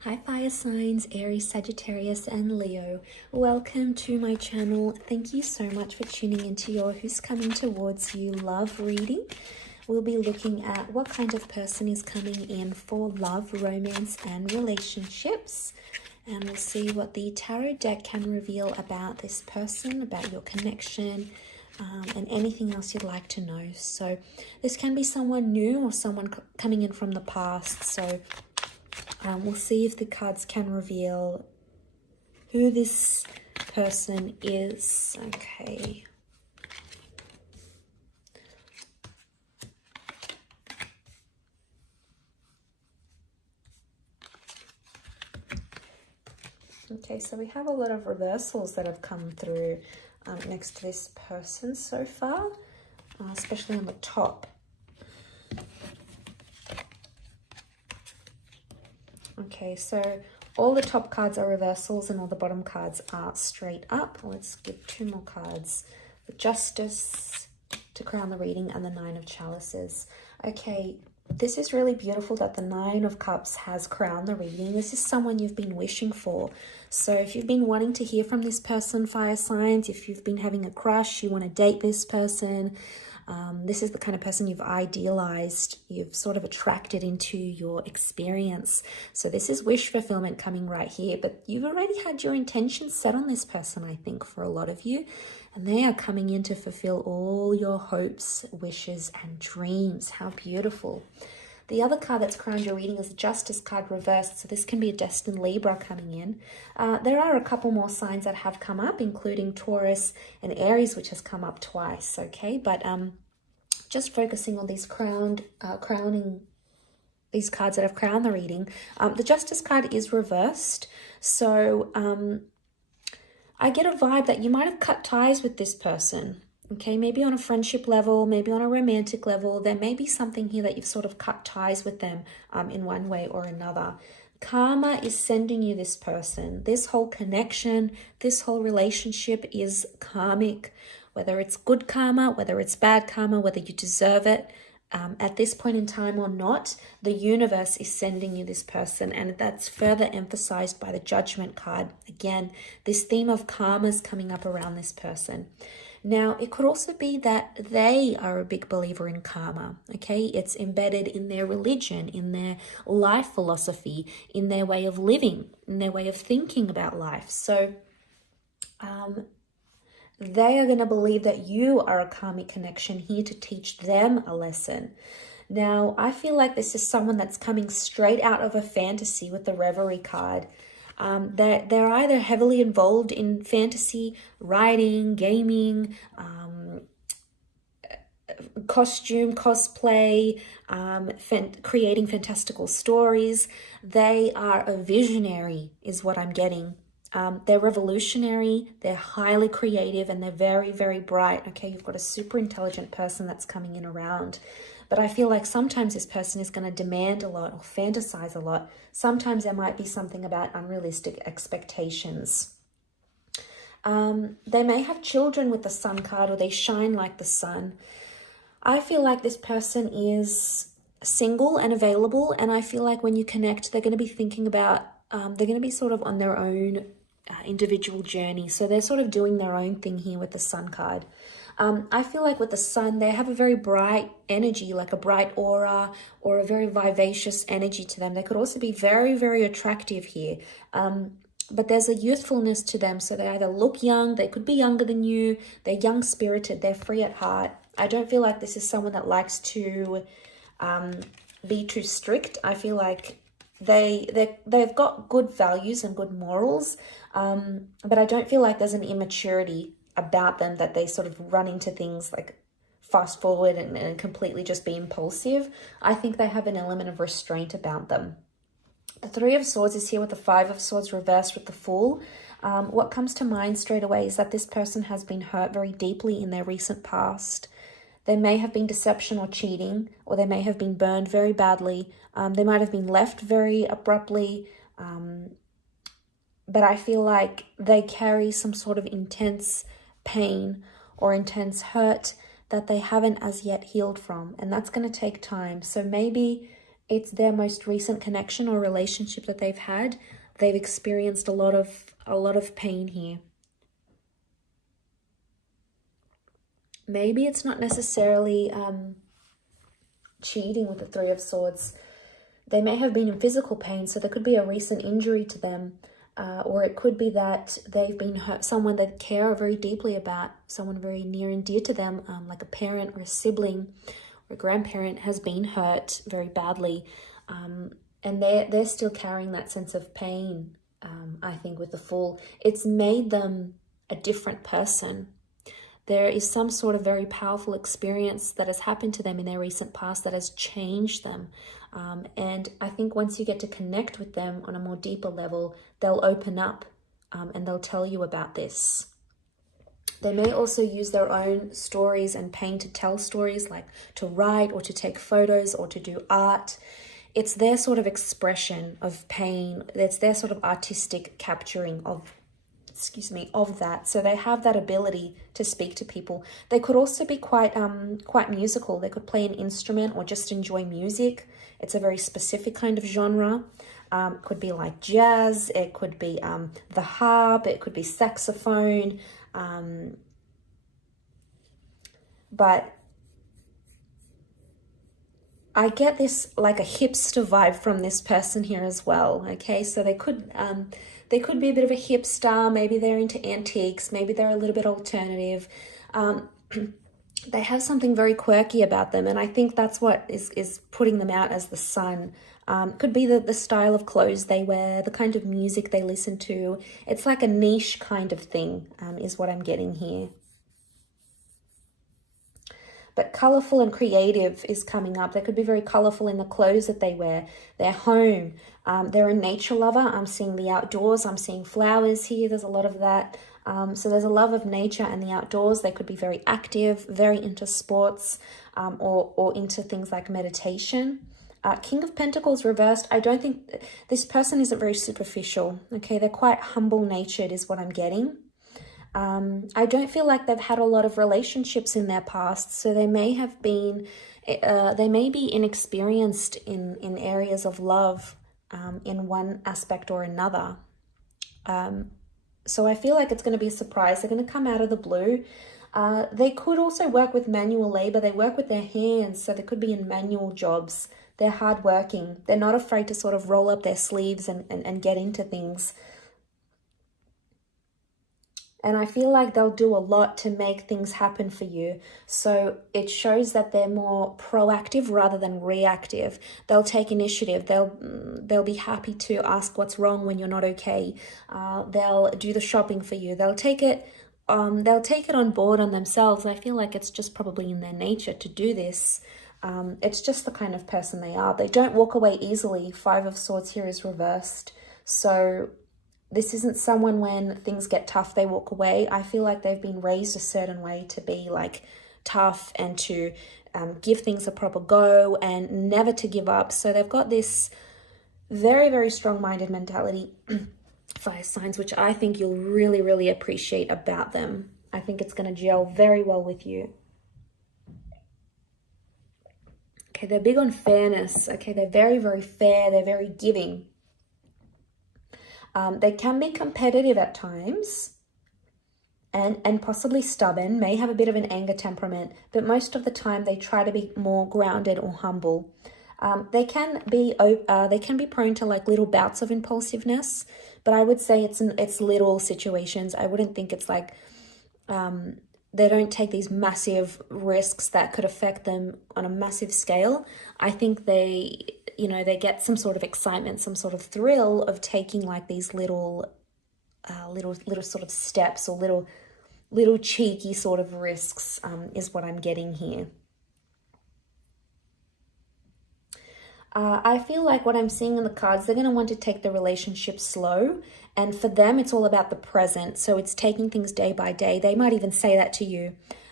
Hi fire signs, Aries, Sagittarius and Leo. Welcome to my channel. Thank you so much for tuning into your Who's Coming Towards You love reading. We'll be looking at what kind of person is coming in for love, romance and relationships. And we'll see what the tarot deck can reveal about this person, about your connection, and anything else you'd like to know. So this can be someone new or someone coming in from the past. So we'll see if the cards can reveal who this person is. Okay. Okay, so we have a lot of reversals that have come through next to this person so far, especially on the top. Okay, so all the top cards are reversals and all the bottom cards are straight up. Let's give two more cards. The Justice to crown the reading and the Nine of Chalices. Okay, this is really beautiful that the Nine of Cups has crowned the reading. This is someone you've been wishing for. So if you've been wanting to hear from this person, fire signs, if you've been having a crush, you want to date this person, this is the kind of person you've idealized, you've sort of attracted into your experience. So this is wish fulfillment coming right here, but you've already had your intentions set on this person, I think, for a lot of you, and they are coming in to fulfill all your hopes, wishes, and dreams. How beautiful. The other card that's crowned your reading is the Justice card reversed, so this can be a destined Libra coming in. There are a couple more signs that have come up, including Taurus and Aries, which has come up twice, okay? But just focusing on these these cards that have crowned the reading. The Justice card is reversed, so I get a vibe that you might have cut ties with this person. Okay, maybe on a friendship level, maybe on a romantic level, there may be something here that you've sort of cut ties with them in one way or another. Karma is sending you this person. This whole connection, this whole relationship is karmic. Whether it's good karma, whether it's bad karma, whether you deserve it, at this point in time or not, the universe is sending you this person, and that's further emphasized by the Judgment card. Again, this theme of karma is coming up around this person. Now, it could also be that they are a big believer in karma, okay? It's embedded in their religion, in their life philosophy, in their way of living, in their way of thinking about life. So they are going to believe that you are a karmic connection here to teach them a lesson. Now, I feel like this is someone that's coming straight out of a fantasy with the Reverie card. They're either heavily involved in fantasy, writing, gaming, costume, cosplay, creating fantastical stories. They are a visionary is what I'm getting. They're revolutionary, they're highly creative, and they're very, very bright. Okay, you've got a super intelligent person that's coming in around. But I feel like sometimes this person is going to demand a lot or fantasize a lot. Sometimes there might be something about unrealistic expectations. They may have children with the Sun card, or they shine like the sun. I feel like this person is single and available, and I feel like when you connect, they're going to be thinking about, they're going to be sort of on their own individual journey. So they're sort of doing their own thing here with the Sun card. I feel like with the Sun, they have a very bright energy, like a bright aura or a very vivacious energy to them. They could also be very, very attractive here. But there's a youthfulness to them. So they either look young, they could be younger than you, they're young-spirited, they're free at heart. I don't feel like this is someone that likes to be too strict. I feel like they've got good values and good morals, but I don't feel like there's an immaturity about them that they sort of run into things like fast forward and completely just be impulsive. I think they have an element of restraint about them. The Three of Swords is here with the Five of Swords reversed with the Fool. What comes to mind straight away is that this person has been hurt very deeply in their recent past. There may have been deception or cheating, or they may have been burned very badly. They might have been left very abruptly. But I feel like they carry some sort of intense pain or intense hurt that they haven't as yet healed from. And that's going to take time. So maybe it's their most recent connection or relationship that they've had. They've experienced a lot of pain here. Maybe it's not necessarily cheating with the Three of Swords. They may have been in physical pain, so there could be a recent injury to them, or it could be that they've been hurt, someone they care very deeply about, someone very near and dear to them, like a parent or a sibling or a grandparent has been hurt very badly, and they're still carrying that sense of pain. I think with the Fool, it's made them a different person. There is some sort of very powerful experience that has happened to them in their recent past that has changed them. And I think once you get to connect with them on a more deeper level, they'll open up and they'll tell you about this. They may also use their own stories and pain to tell stories, like to write or to take photos or to do art. It's their sort of expression of pain. It's their sort of artistic capturing of that. So they have that ability to speak to people. They could also be quite musical. They could play an instrument or just enjoy music. It's a very specific kind of genre. It could be like jazz. It could be the harp. It could be saxophone. But I get this like a hipster vibe from this person here as well. Okay, so they could be a bit of a hipster. Maybe they're into antiques. Maybe they're a little bit alternative. They have something very quirky about them, and I think that's what is putting them out as the Sun. Could be the style of clothes they wear, the kind of music they listen to. It's like a niche kind of thing, is what I'm getting here. But colorful and creative is coming up. They could be very colorful in the clothes that they wear, their home. They're a nature lover. I'm seeing the outdoors. I'm seeing flowers here. There's a lot of that. So there's a love of nature and the outdoors. They could be very active, very into sports, or into things like meditation. King of Pentacles reversed. I don't think this person isn't very superficial. Okay, they're quite humble-natured is what I'm getting. I don't feel like they've had a lot of relationships in their past, so they may have been, they may be inexperienced in areas of love in one aspect or another. So I feel like it's going to be a surprise. They're going to come out of the blue. They could also work with manual labor. They work with their hands, so they could be in manual jobs. They're hardworking. They're not afraid to sort of roll up their sleeves and get into things. And I feel like they'll do a lot to make things happen for you. So it shows that they're more proactive rather than reactive. They'll take initiative. They'll be happy to ask what's wrong when you're not okay. They'll do the shopping for you. They'll take it on board on themselves. I feel like it's just probably in their nature to do this. It's just the kind of person they are. They don't walk away easily. Five of Swords here is reversed. So this isn't someone when things get tough, they walk away. I feel like they've been raised a certain way to be like tough and to give things a proper go and never to give up. So they've got this very, very strong-minded mentality, fire signs, which I think you'll really, really appreciate about them. I think it's going to gel very well with you. Okay, they're big on fairness. Okay, they're very, very fair. They're very giving. They can be competitive at times and possibly stubborn, may have a bit of an anger temperament, but most of the time they try to be more grounded or humble. They can be prone to like little bouts of impulsiveness, but I would say it's little situations. I wouldn't think it's like they don't take these massive risks that could affect them on a massive scale. I think they get some sort of excitement, some sort of thrill of taking like these little sort of steps or little cheeky sort of risks, is what I'm getting here. I feel like what I'm seeing in the cards, they're going to want to take the relationship slow. And for them, it's all about the present. So it's taking things day by day. They might even say that to you.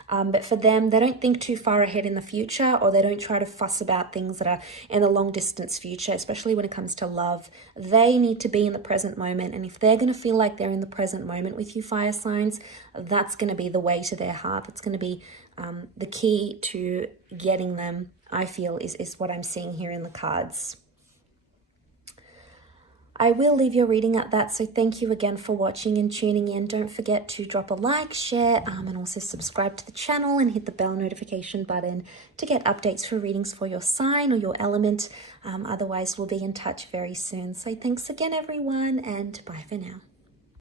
But for them, they don't think too far ahead in the future, or they don't try to fuss about things that are in the long distance future, especially when it comes to love. They need to be in the present moment. And if they're going to feel like they're in the present moment with you, fire signs, that's going to be the way to their heart. That's going to be the key to getting them, I feel, is what I'm seeing here in the cards. I will leave your reading at that, so thank you again for watching and tuning in. Don't forget to drop a like, share, and also subscribe to the channel and hit the bell notification button to get updates for readings for your sign or your element. Otherwise, we'll be in touch very soon. So thanks again, everyone, and bye for now.